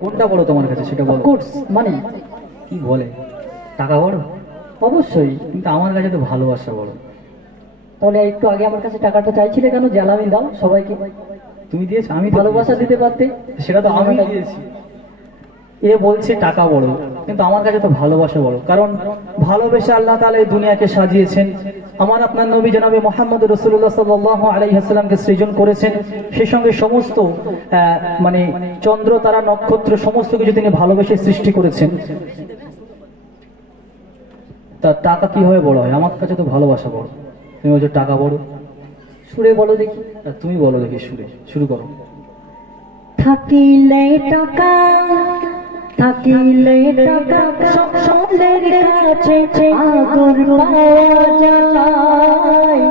কোনটা বড় তোমার কাছে সেটা বলো। কোর্স মানে কি বলে? টাকা বড়? অবশ্যই। কিন্তু আমার কাছে তো ভালোবাসা বড়। তাহলে একটু আগে আমার কাছে টাকাটা চাইছিলে কেন? জ্বালামি দাও সবাইকে, তুমি দিয়েছো, আমি তো ভালোবাসা দিয়েছি। দিতে পারতে। সেটা তো আমি দিয়েছি। এ বলছে টাকা বড়, কিন্তু আমার কাছে তো ভালোবাসা বড়। কারণ ভালোবেসে আল্লাহ তাআলা এই দুনিয়াকে সাজিয়েছেন। আমার আপনার নবী জনাবে মুহাম্মদ রাসূলুল্লাহ সাল্লাল্লাহু আলাইহি ওয়াসাল্লামকে সৃজন করেছেন। সেই সঙ্গে সমস্ত মানে চন্দ্র তারা নক্ষত্র সমস্ত কিছু তিনি ভালোবেসে সৃষ্টি করেছেন। তা টাকা কিভাবে বড় হয়? আমার কাছে তো ভালোবাসা বড়। তুমি বলছো টাকা বড়। সুরে বলো দেখি। তুমি বলো দেখি সুরে, শুরু করো। থাকিলে টাকা, থাকিলে টাকা, সকলের কাছে আদর পাওয়া যায়।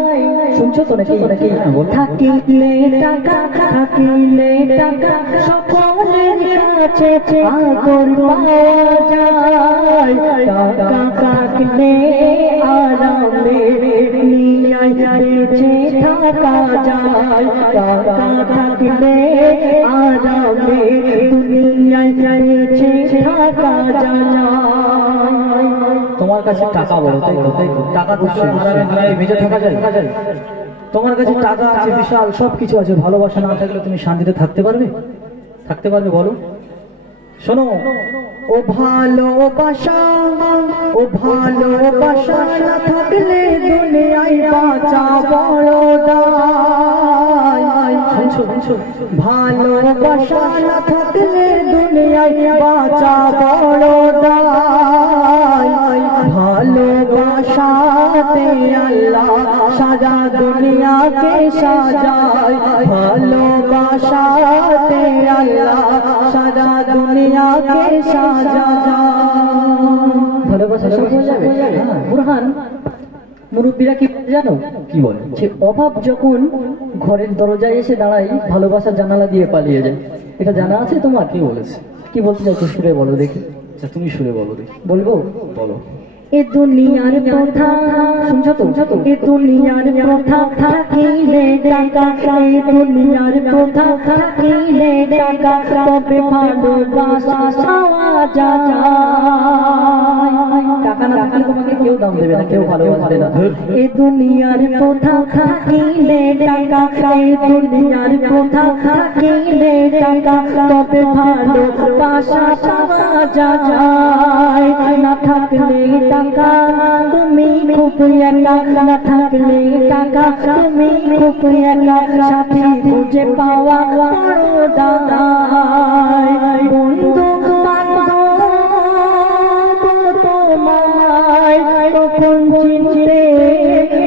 শুনছো তো নাকি? হ্যাঁ, বলো। থাকিলে টাকা, থাকিলে টাকা, সকলের কাছে আদর পাওয়া যায়। টাকা থাকলে আরামে দুনিয়ায় বেঁচে থাকা যায়। টাকা থাকলে আরামে দুনিয়ায় বেঁচে থাকা যায়। তোমার কাছে টাকা বড়, তাই তো? তাই তো, টাকা তো বেঁচে থাকা যায়। তোমার কাছে টাকা আছে, বিশাল সবকিছু আছে, ভালোবাসা না থাকলে তুমি শান্তিতে থাকতে পারবে? থাকতে পারবে বলো? শোনো, ও ভালোবাসা, ও ভালোবাসা না থাকলে দুনিয়ায় বাঁচা বড় দায়। শুনছো? ভালোবাসা না থাকলে দুনিয়ায় বাঁচা বড় দায়। ভালোবাসাতে আল্লাহ সারা দুনিয়াকে সাজায়। ভালোবাসাতে আল্লাহ সারা দুনিয়াকে সাজায়। ভালোবাসা সব হয়ে যাবে। বুরহান, মুরব্বীরা কি জানো? কি বলে? যে অভাব যখন ঘরের দরজায় এসে দাঁড়ায়, ভালোবাসার জানালা দিয়ে পালিয়ে যায়। এটা জানা আছে তোমার? কি বলেছে? কি বলতে চাইছো সুরে বলো দেখি। আচ্ছা তুমি সুরে বলো দেখি। বলবো? বলো। এ দুনিয়ার প্রথা, শুনছো তো? এ দুনিয়ার প্রথা থাকিলে টাকা, এ দুনিয়ার প্রথা থাকিলে টাকা, তবে ভালোবাসা পাওয়া যায়। টাকা না থাকলে তোমাকে কেউ দাম দেবে না, কেউ ভালোবাসবে না। এ দুনিয়ার প্রথা থাকিলে টাকা, এ দুনিয়ার প্রথা থাকিলে টাকা, তবে ভালোবাসা পাওয়া যায়। না থাকলে টাকা তুমি খুব একা, না থাকলে টাকা তুমি খুব একা, সাথী খুঁজে পাওয়া বড় দায়। বন্ধু বান্ধব তোমায় তখন চিনতে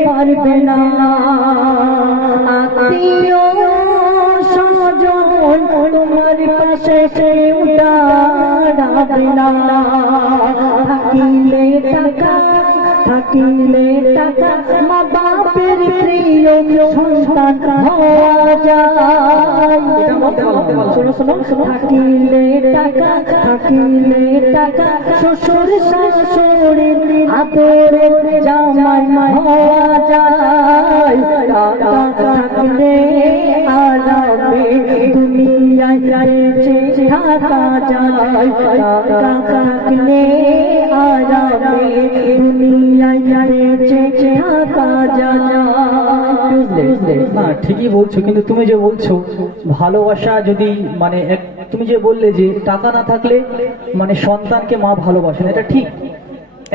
পারবে না। আত্মীয় স্বজন তোমার পাশে কেউ দাঁড়াবে না। থাকিলে টাকা, থাকিলে টাকা, মা বাপের প্রিয় সন্তান হওয়া যায়। শোনো শোনো, থাকিলে টাকা, থাকিলে টাকা, শ্বশুর শাশুড়ির আদরের জামাই হওয়া যায়। টাকা থাকলে আরামে দুনিয়ায় বেঁচে থাকা যায়। টাকা থাকলে আরামে দুনিয়ায় বেঁচে থাকা যায়। না ঠিকই বলছো, কিন্তু তুমি যে বলছো ভালোবাসা যদি মানে তুমি যে বললে যে টাকা না থাকলে মানে সন্তানকে মা ভালোবাসে না, এটা ঠিক।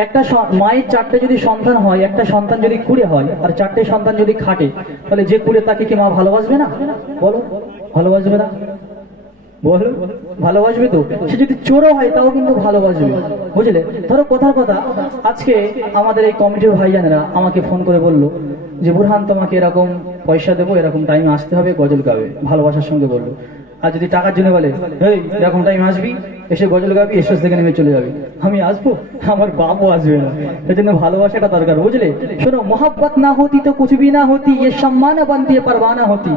একটা মায়ের চারটে যদি সন্তান হয়, একটা সন্তান যদি কুড়ে হয় আর চারটে সন্তান যদি খাটে, তাহলে যে কুড়ে তাকে কি মা ভালোবাসবে না? বলো, ভালোবাসবে না? বলো, ভালোবাসবে তো। সে যদি চোরও হয় তাও কিন্তু ভালোবাসবে, বুঝলে? ধরো কথার কথা, আজকে আমাদের এই কমিটির ভাইজানেরা আমাকে ফোন করে বললো যে বুরহান তোমাকে এরকম পয়সা দেবো, এরকম টাইমে আসতে হবে, গজল গাবে, ভালোবাসার সঙ্গে বললো। আর যদি টাকার জন্য বলে এই এরকম টাইম আসবি, এসে গজল গাবি, এসে থেকে নেমে চলে যাবি, আমি আসবো? আমার বাবু আসবে না। সেই জন্য ভালোবাসাটা দরকার, বুঝলে? শোনো, मोहब्बत ना होती तो कुछ भी ना होती, ये सम्मान बनती है परवाना होती।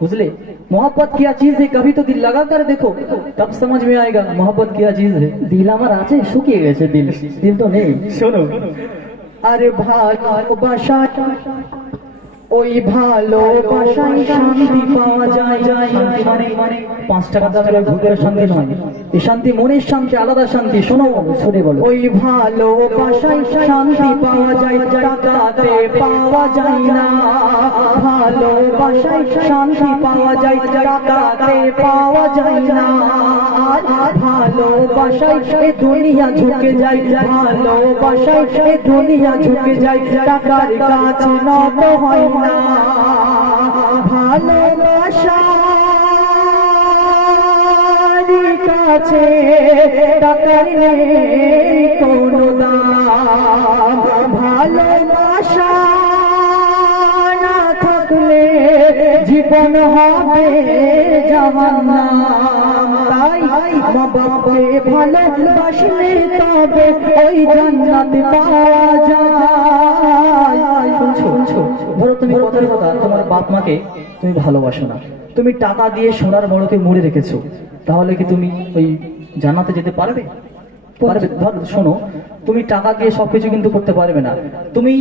बुझले? मोहब्बत क्या चीज है, कभी तो दिल लगा कर देखो, तब समझ में आएगा मोहब्बत क्या चीज है। दिल আমার আছে, শুকিয়ে গেছে দিল, দিল তো নেই। শোনো, আরে ভালোবাসা ওই ভালোবাসায় শান্তি পাওয়া যায়। শান্তি মানে 5 টাকা দামের ওই ভূতের শান্তি নয়, এই শান্তি মনের শান্তি, আলাদা শান্তি। শোনো, শুনে বলো। ওই ভালোবাসায় শান্তি পাওয়া যায়, টাকাতে পাওয়া যায় না। ভালোবাসায় শান্তি পাওয়া যায়, টাকাতে পাওয়া যায় না। আর ভালোবাসায় এ দুনিয়া ঝুঁকে যায়, ভালোবাসায় এ দুনিয়া ঝুঁকে যায়, টাকার কাছে নত হয় না। ভালোবাসার কাছে টাকার নেই কোনো দাম। ভালোবাসা না থাকলে জীবন হবে জাহান্নাম। তাই মা বাবাকে ভালোবাসলে তবে ওই জান্নাত পাওয়া যায়। শুনছো, ধরো তুমি কথার কথা, তোমার বাপ মাকে তুমি ভালোবাসো না, তুমি টাকা দিয়ে সোনার বড়কে মুড়ে রেখেছো, তাহলে কি তুমি ওই জান্নাতে যেতে পারবে? পারবে? ধর শোনো, তুমি টাকা দিয়ে সবকিছু কিন্তু করতে পারবে না। তুমি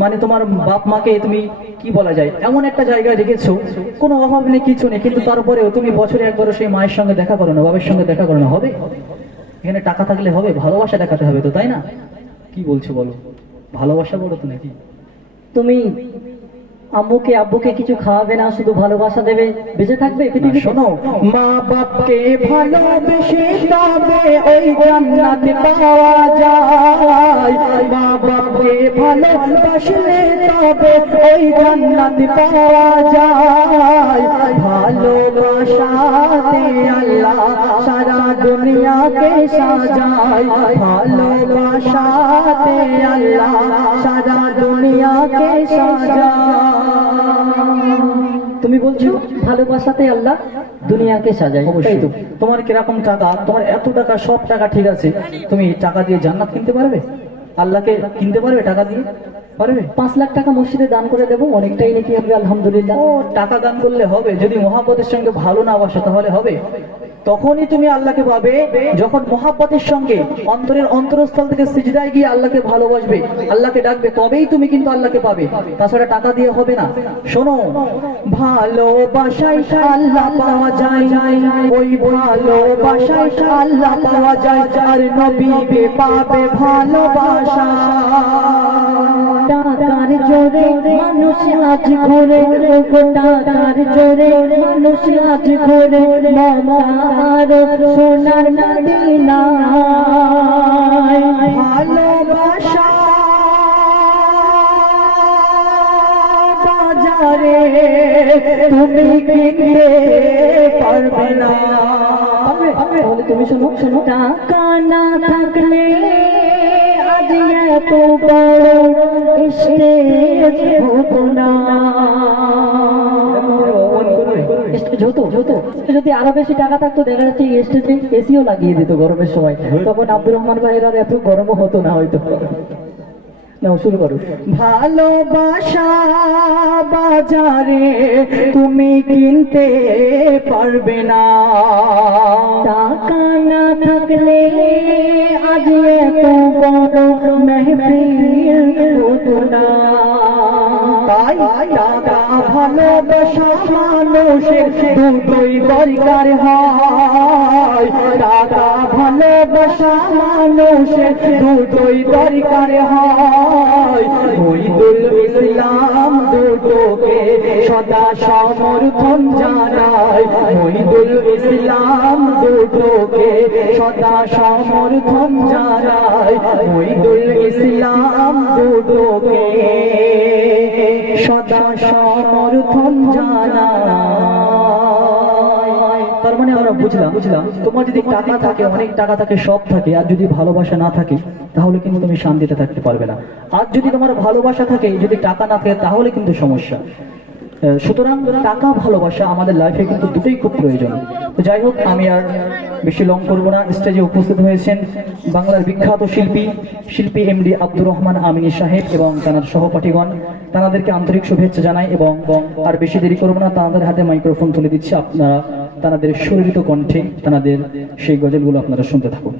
মানে তোমার বাপ মাকে তুমি কি বলা যায় এমন একটা জায়গায় রেখেছো, কোনো অভাব নেই, কিছু নেই, কিন্তু তারপরেও তুমি বছরে একবারও সেই মায়ের সঙ্গে দেখা করো না, বাবার সঙ্গে দেখা করো না, হবে? এখানে টাকা থাকলে হবে? ভালোবাসা দেখাতে হবে তো, তাই না? কি বলছো বলো, ভালোবাসা বলো তো নাকি? তুমি আম্মুকে আব্বুকে কিছু খাওয়াবে না, শুধু ভালোবাসা দেবে, বেঁচে থাকবে পৃথিবীতে? শোনো, মা বাপকে ভালোবেসে তবে ওই জান্নাত পাওয়া যায়। মা বাপকে ভালোবাসলে তবে ওই জান্নাত পাওয়া যায়। ভালোবাসাতে আল্লাহ সারা দুনিয়াকে সাজায়, ভালোবাসাতে আল্লাহ সারা দুনিয়াকে সাজায়। তুমি বলছো ভালোবাসাতে আল্লাহ দুনিয়াকে সাজায়? অবশ্যই তো। তোমার কিরকম টাকা, তোমার এত টাকা, সব টাকা ঠিক আছে, তুমি টাকা দিয়ে জান্নাত কিনতে পারবে? আল্লাহকে কিনতে পারবে টাকা দিয়ে? পারবে? 5 লাখ টাকা মসজিদে দান করে দেবো, অনেকটাই নাকি হবে আলহামদুলিল্লাহ। ও টাকা দান করলে হবে? যদি মহাব্বতের সঙ্গে ভালো না বাসো তাহলে হবে? তখনই তুমি আল্লাহকে পাবে যখন মহাব্বতের সঙ্গে অন্তরের অন্তরস্থল থেকে সিজদায় গিয়ে আল্লাহকে ভালোবাসবে, আল্লাহকে ডাকবে, তবেই তুমি কিন্তু আল্লাহকে পাবে, তাছাড়া টাকা দিয়ে হবে না। শোনো, ভালোবাসায় আল্লাহ পাওয়া যায়, ওই ভালোবাসায় আল্লাহ পাওয়া যায়, আর নবীকে পাবে ভালোবাসা। টাকার জোরে মানুষ আজ ঘুরে, টাকার জোরে মানুষ আজ ঘুরে মমতার সোনার মদিনায়। ভালোবাসা বাজারে তুমি কিনতে পারবে না। তাহলে তুমি শোনো, টাকা না থাকলে আজ এত বড় স্টেজ হতো না। যদি আরো বেশি টাকা থাকতো, দেখা যাচ্ছে স্টেজে এসিও লাগিয়ে দিত গরমের সময়, তখন আব্দুর রহমান ভাইয়ের আর এত গরমও হতো না হয়তো। নাও শুরু করো। ভালোবাসা বাজারে তুমি কিনতে পারবে না। টাকা না থাকলে আজ এত বড় মেহফিল হতো না। তাই টাকা ভালোবাসা মানুষের দুটোই দরকার হয়। টাকা ভালোবাসা মানুষের দুটোই দরকার হয়। মহিদুল ইসলাম দুটোকে সদা সমর্থন জানায়। মহিদুল ইসলাম দুটোকে সদা সমর্থন জানায়। মহিদুল ইসলাম দুটোকে সদা সমর্থন জানায়। তার মানে আমরা বুঝলাম তোমার যদি টাকা থাকে, অনেক টাকা থাকে, সব থাকে, আর যদি ভালোবাসা না থাকে তাহলে কিন্তু তুমি শান্তিতে থাকতে পারবে না। আর যদি তোমার ভালোবাসা থাকে, যদি টাকা না থাকে, তাহলে কিন্তু সমস্যা। সুতরাং টাকা ভালোবাসা আমাদের লাইফে কিন্তু দুটোই খুব প্রয়োজন। তো যাই হোক, আমি আর বেশি লং করবো না। স্টেজে উপস্থিত হয়েছেন বাংলার বিখ্যাত শিল্পী এমডি আব্দুর রহমান আমিনী সাহেব এবং তার সহপাঠীগণ, তাদেরকে আন্তরিক শুভেচ্ছা জানাই এবং আর বেশি দেরি করবো না, তাদের হাতে মাইক্রোফোন তুলে দিচ্ছি। আপনারা তাদের সুরিত কণ্ঠে তাদের সেই গজলগুলো আপনারা শুনতে থাকুন।